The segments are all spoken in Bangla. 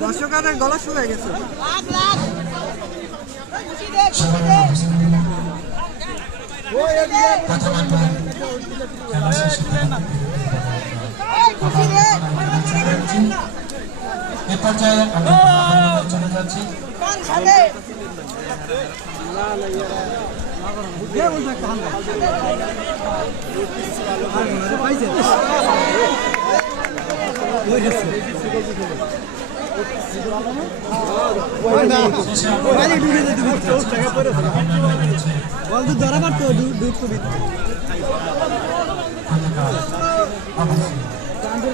দর্শকের গলা শুয়ে গেছে লাখ লাখ পর্যায়ে আমরা চলে যাচ্ছি। বল তো ধরা পারতো ডুবতো ভিতরে।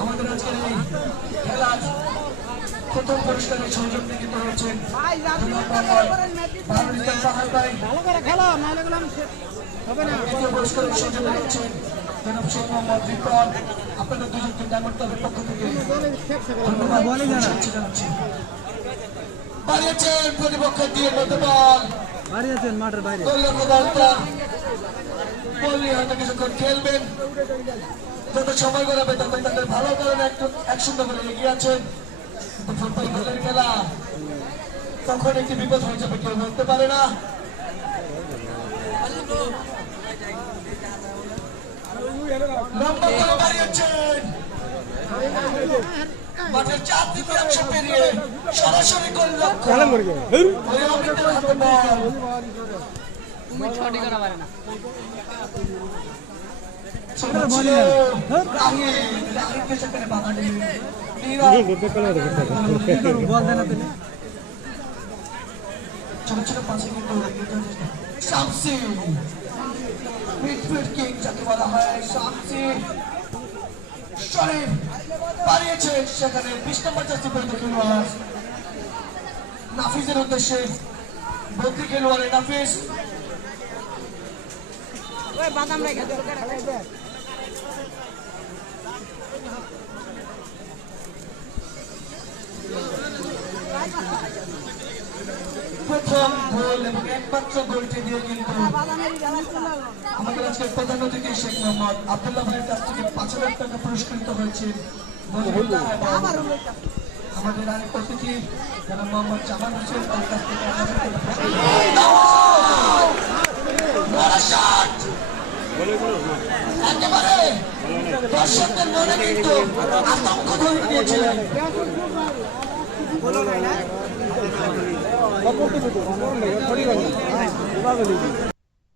আমাদের আজকের এই খেলার প্রথম পুরস্কারের সহযোগ থেকে হবে না। দ্বিতীয় পুরস্কারের সহযোগ রয়েছেন জনাব শেখ মোহাম্মদ রিপন আপনাদের দুজনকে ডায়মন্ড ক্লাবের পক্ষ থেকে। ধন্যবাদ। বলে জানা। শুভেচ্ছা জানাচ্ছি। বাড়িয়েছেন প্রতিপক্ষের দিয়ে মধ্যে বল বাড়ি মাঠের বাইরে। বলটা বল হয়তো কিছুক্ষণ খেলবেন। যত সময় গড়াবে তত তাদের ভালো কারণে একটু এক শূন্য বলে এগিয়ে আছেন। ফুটবল খেলা। তখন একটি বিপদ হয়ে যাবে কেউ বলতে পারে না লম্বা করে বাড়িয়েছেন মাঠের চার একশো পেরিয়ে সরাসরি গোল লক্ষ্য। ছোট ছোট পাশে কিন্তু শামসি। মিডফিল্ড কিং যাকে বলা হয় শামসি। শরীফ পারিয়েছে সেখানে বিশ নম্বর জার্সি পরিত খেলোয়াড় নাফিজের উদ্দেশ্যে বদলি খেলোয়াড়ে নাফিজ ওই বাদাম রেখে দে। প্রথম গোল এবং একমাত্র গোলটি দিয়ে কিন্তু আমাদের আজকের প্রধান অতিথি শেখ মোহাম্মদ আব্দুল্লাহ ভাইয়ের কাছ থেকে পাঁচ হাজার টাকা পুরস্কৃত হয়েছে আমাদের আরেক অতিথি যারা মোহাম্মদ জামান হোসেন তার কাছ থেকে দর্শকদের মনে কিন্তু আতঙ্ক ধরে দিয়েছিলেন पको